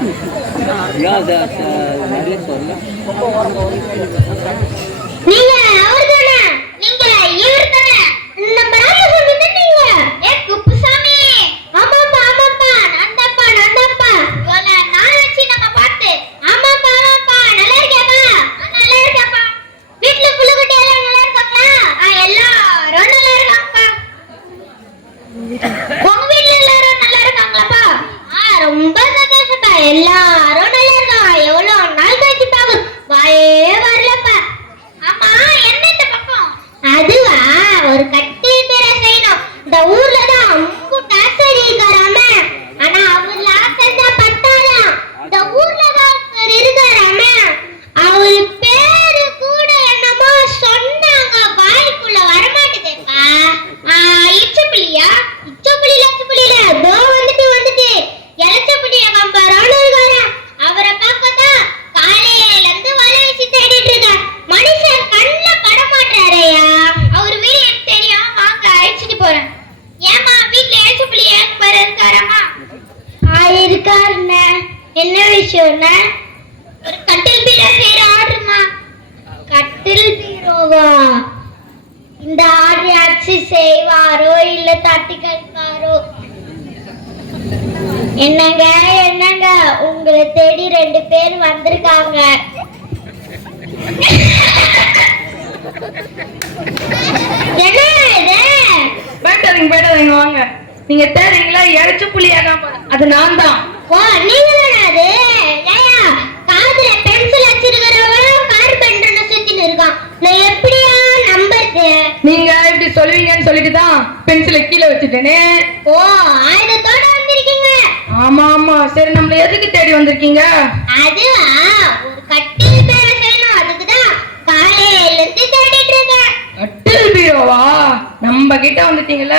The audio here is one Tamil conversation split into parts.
நீங்க அவர்தானே? நீங்க இவர்தானே? நம்ம ராமசாமி தானீங்க? குப்புசாமி. ஆமாப்பா ஆமாப்பா, நான்தாப்பா நான்தாப்பா. இவள நாளாச்சு நம்ம பார்த்து. ஆமாப்பா ஆமாப்பா, நல்லா இருக்கியாப்பா? நல்லா இருக்கேன்ப்பா. வீட்ல புள்ளுக்குட்டி எல்லாம் நல்லா இருக்காங்களா? எல்லாரும் நல்லா இருக்காங்கப்பா. உங்க வீட்ல எல்லாரும் நல்லா இருக்காங்களாப்பா? ரொம்ப சந்தோஷப்பா, எல்லாரும் நல்லா இருக்காங்க. எவ்வளவு நாள் கழிச்சு பாக்கு வாயே வரலப்பா. ஆமா, என்ன இந்த பக்கம்? அதுவா, ஒரு கட்டில் பேர செய்யணும். இந்த ஊர்ல தான் அம்பு டாக்ஸ் இருக்காராம. ஆனா அவர் லாசந்தா பத்தாதான். இந்த ஊர்ல தான் இருக்காராம. அவர் பேரு கூட என்னமோ சொன்னாங்க, வாய்க்குள்ள வரமாட்டேதுப்பா. இச்சப்புலியா? இச்சப்புலி லட்சப்புலியில தோ வந்துட்டு இலச்சப்புலிய கம்பரான இருக்காரா. அவரை பார்க்கத்தான் காலையில இருந்து வலை வச்சு தேடிட்டு இருக்க. மனுஷன் கண்ணுல பட மாட்டாரையா. அவர் வீடு எனக்கு தெரியும், வாங்க அழைச்சிட்டு போறேன். ஏமா வீட்டுல இலச்சப்புலிய இருக்காராமா? இருக்காருண்ண. என்ன விஷயம்னா? ஒரு கட்டில் பீரோ செய்யற ஆர்டர்மா. கட்டில் பீரோவா? இந்த ஆர்டர் ஆச்சு செய்வாரோ இல்ல தட்டி கழிப்பாரோ? என்னங்க என்னங்க, உங்களை தேடி 2 பேர் வந்திருக்காங்க. என்ன இது? பேட்டாதீங்க வாங்க. நீங்க தேடுறீங்களா? இறைச்ச புள்ளியாக அது நான் தான். ஓ, நீங்க தானே அது? ஏயா, காதுல பென்சில் வச்சிருக்கிறவன் கார்பெண்டர்னு சுத்திட்டு இருக்கான். நான் எப்படியா நம்புறது? நீங்க இப்படி சொல்லுவீங்கன்னு சொல்லிட்டு தான் பென்சிலை கீழே வச்சுட்டேனே. ஓ, ஆயுதத்தோட வந்திருக்கீங்க? ஆமா ஆமா. சரி, நம்மள எதுக்கு தேடி வந்திருக்கீங்க? அதுவா, ஒரு கட்டில் பேர செய்யணும். அதுக்குதான் காலையில இருந்து தேடிட்டு இருக்கேன். கட்டில் பீரோவா? நம்ம கிட்ட வந்துட்டீங்கல்ல,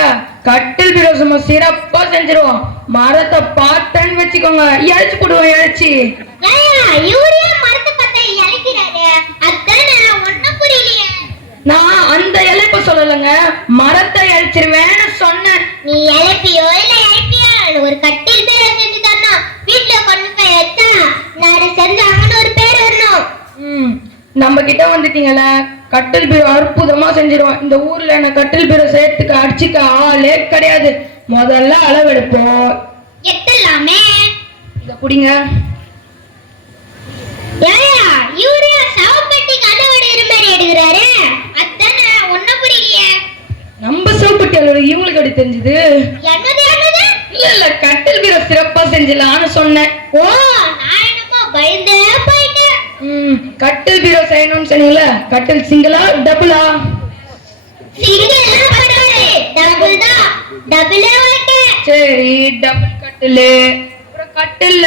கட்டில் பீரோ சும்மா சிறப்பா செஞ்சிருவோம். மரத்தை பார்த்தேன்னு வச்சுக்கோங்க, இழைச்சு போடுவோம். இழைச்சி யூரியா மரத்தை பார்த்தா இழைக்கிறாரு. அதானே ஒன்னும் புரியலையே. நான் அந்த இழைப்ப சொல்லலைங்க, மரத்தை இழைச்சிருவேன்னு சொன்னேன். நீ இழைப்பியோ இல்ல இழைப்பியோ, ஒரு கட்டில் பேர செஞ்சு தரணும். வீட்டுல கொண்டு போய் வச்சா நாரு செஞ்சாங்கன்னு ஒரு பேர் வரணும். நம்ம கிட்ட வந்துட்டீங்கல்ல, கட்டில் பீரோ அற்புதமா செஞ்சிருவோம். இந்த ஊர்ல என்ன கட்டில் பீரோ சேர்த்துக்க அடிச்சுக்க ஆளே கிடையாது. முதல்ல அளவெடுப்போம். எத்தலாமே இத குடிங்க. ஏயா, யூரியா சாவப்பட்டி அளவெடுக்கிற மாதிரி எடுக்கிறாரு. அதானே ஒன்னும் புரியலையே. நம்ம சாவப்பட்டி அளவு இவங்களுக்கு எப்படி தெரிஞ்சது? என்னது? இல்ல கட்டில் பீரோ சிறப்பா செஞ்சலாம்னு சொன்னேன். ஓ, நான் என்னமோ பயந்தே போயிட்டேன். கட்டில் பீரோ செய்யணும்னு சொன்னீங்களா? கட்டில் சிங்கிளா டபுளா? சிங்கிள் படாதே, டபுள் தான். டபுளே ஓகே. சரி, டபுள் கட்டில். அப்புறம் கட்டில்ல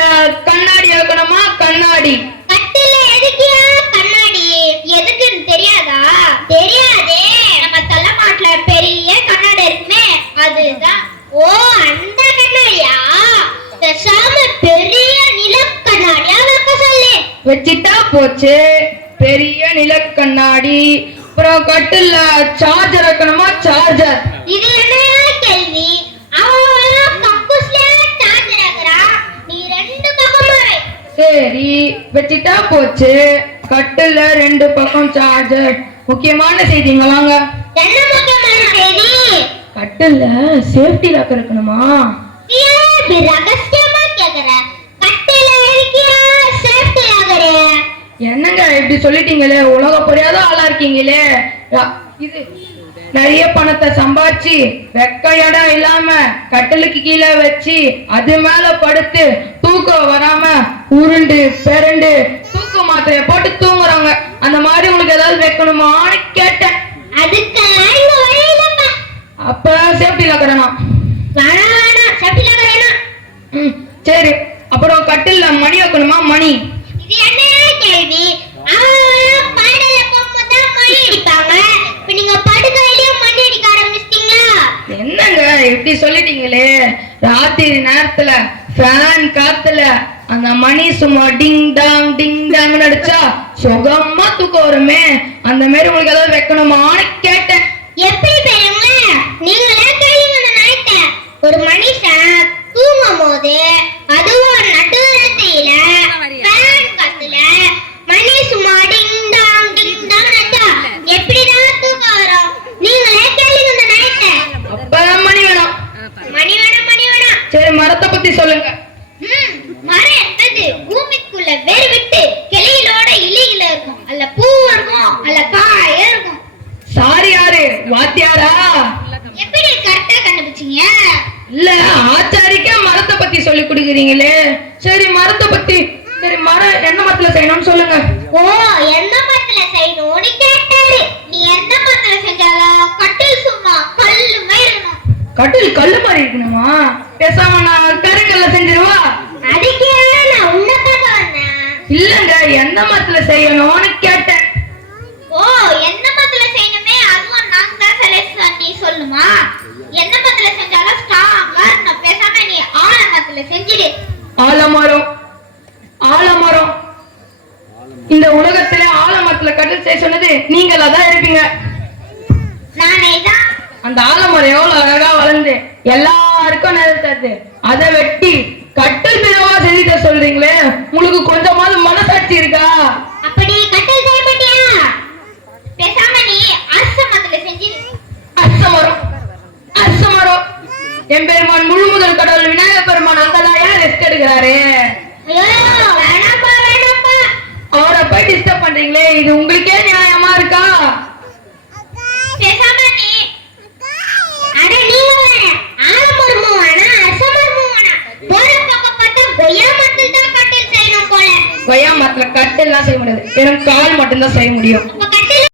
கண்ணாடி வைக்கணுமா? கண்ணாடி. கட்டில்ல எதுக்கியா கண்ணாடி? எதுக்குன்னு தெரியாதா? தெரியாதே. நம்ம தலைமாட்டுல பெரிய கண்ணாடி இருக்குமே, அதுதான். ஓ, அந்த கண்ணாடியா? பேசாம பெரிய நிலக்கண்ணாடியா வைக்க சொல்லு. வச்சிட்டா போச்சு. பெரிய நிலக்கண்ணாடி. அப்புறம் கட்டில்ல சார்ஜர் வைக்கணுமா? சார்ஜர். இது என்ன கேள்வி? அவன் கக்கூஸ்ல சார்ஜர் வைக்கறான், நீ 2 பக்கமா வை. சரி, வச்சிட்டா போச்சு. கட்டில்ல 2 பக்கம் சார்ஜர். முக்கியமான செய்திங்க வாங்க. என்ன முக்கியமான செய்தி? கட்டில்ல சேஃப்டி லாக் இருக்கணுமா? ரகசியமா கேக்குற. கட்டில இருக்கியா சேஃப்டி லாக்? என்னங்க இப்படி சொல்லிட்டீங்களே, உலக புரியாத ஆளா இருக்கீங்களே. இது நிறைய பணத்தை சம்பாதிச்சு வெக்க இடம் இல்லாம கட்டிலுக்கு கீழே வச்சு அது மேல படுத்து தூக்கம் வராம உருண்டு பெரண்டு தூக்க மாத்திரைய போட்டு தூங்குறாங்க. அந்த மாதிரி உங்களுக்கு ஏதாவது வைக்கணுமான்னு கேட்டேன். அதுக்கெல்லாம் இந்த வழி இல்லப்பா. அப்ப சேஃப்டி லாக் வேணாம். வேணாம், சேஃப்டி லாக் வேணாம். சரி, அப்புறம் கட்டில்ல மணி வைக்கணுமா? மணி. இது என்ன கேள்வி? பாடல போகும்போது மணி அடிப்பாங்க. இப்ப நீங்க படுக்கையிலயும் மணி அடிக்க ஆரம்பிச்சிட்டீங்களா? என்னங்க இப்படி சொல்லிட்டீங்களே. ராத்திரி நேரத்துல ஃபேன் காத்துல அந்த மணி சும்மா டிங் டாங் அடிச்சா சுகமா தூக்கம் வருமே. அந்த மாதிரி உங்களுக்கு ஏதாவது வைக்கணுமான்னு கேட்டேன். எப்படி பெரியவங்க, நீங்களே கேளுங்க. நினைத்தேன் ஒரு மனுஷன் தூங்கும் போது அதுவும் நடுராத்திரியில மரத்துக்குள்ள வேர் விட்டு கிளையிலோட இலையில இருக்கும், அல்ல பூ இருக்கும், அல்ல காய் இருக்கும். சாரி யாரு வாத்தியாரா? எப்படி கரெக்டா கண்டுபிடிச்சீங்க? இல்ல ஆச்சாரிக்கே மரத்தை பத்தி சொல்லி கொடுக்குறீங்களே. சரி மரத்தை பத்தி, சரி மரம் என்ன மரத்துல செய்யணும்னு சொல்லுங்க. ஓ, எந்த மரத்துல செய்யணும்னு கேட்டாரு. நீ எந்த மரத்துல செஞ்சாலும் கட்டில் சும்மா கல்லு மாதிரி இருக்கணும். கட்டில் கல்லு மாதிரி இருக்கணுமா? பேசாம நான் கருங்கல்ல செஞ்சிருவா? அதுக்கே நான் உன்னை பார்க்க வந்தேன். இல்லங்க, எந்த மரத்துல செய்யணும்னு கேட்டேன். ஓ, எந்த மரத்துல செய்யணுமே அதுவும் நாங்க தான் செலக்ட் பண்ணி சொல்லுமா? எந்த மரத்துல செஞ்சாலும் ஸ்ட்ராங்கா இருக்கணும். பேசாம நீ ஆலமரத்துல செஞ்சிடு. ஆலமரம், ஆலமரம். இந்த உலகத்துல ஆலமரத்துல கட்டில் செய்ய சொன்னது நீங்களா தான் இருப்பீங்க. நானே தான். அந்த ஆலமரம் எவ்வளவு அழகா வளர்ந்து எல்லாருக்கும் நிழல் தருது. அதை வெட்டி கட்டில் பிறவா செஞ்சுட்ட சொல்றீங்களே, உங்களுக்கு கொஞ்சமாவது மனசாட்சி இருக்கா? அப்படி கட்டில் செய்ய மாட்டியா? பேசாம நீ அரச மரத்துல செஞ்சிடு. அரசமரம், அரசமரம். எம்பெருமான் முழு முதல் கடவுள் விநாயக பெருமான் அங்கதான் ஏன் ரெஸ்ட் எடுக்கிறாரு? ஐயோ, வேணாம்பா வேணாம்பா. அவரை போய் டிஸ்டர்ப் பண்றீங்களே, இது உங்களுக்கே நியாயமா இருக்கா? பேசாம நீ அட நீங்க வேற ஆலமரமும் வேணா அரசமரமும் வேணா. போற பக்கம் பார்த்தா கொய்யா மரத்துல தான் கட்டில் செய்யணும் போல. கொய்யா மரத்துல கட்டில் எல்லாம் செய்ய முடியாது, எனக்கு கால் மட்டும் தான் செய்ய முடியும்.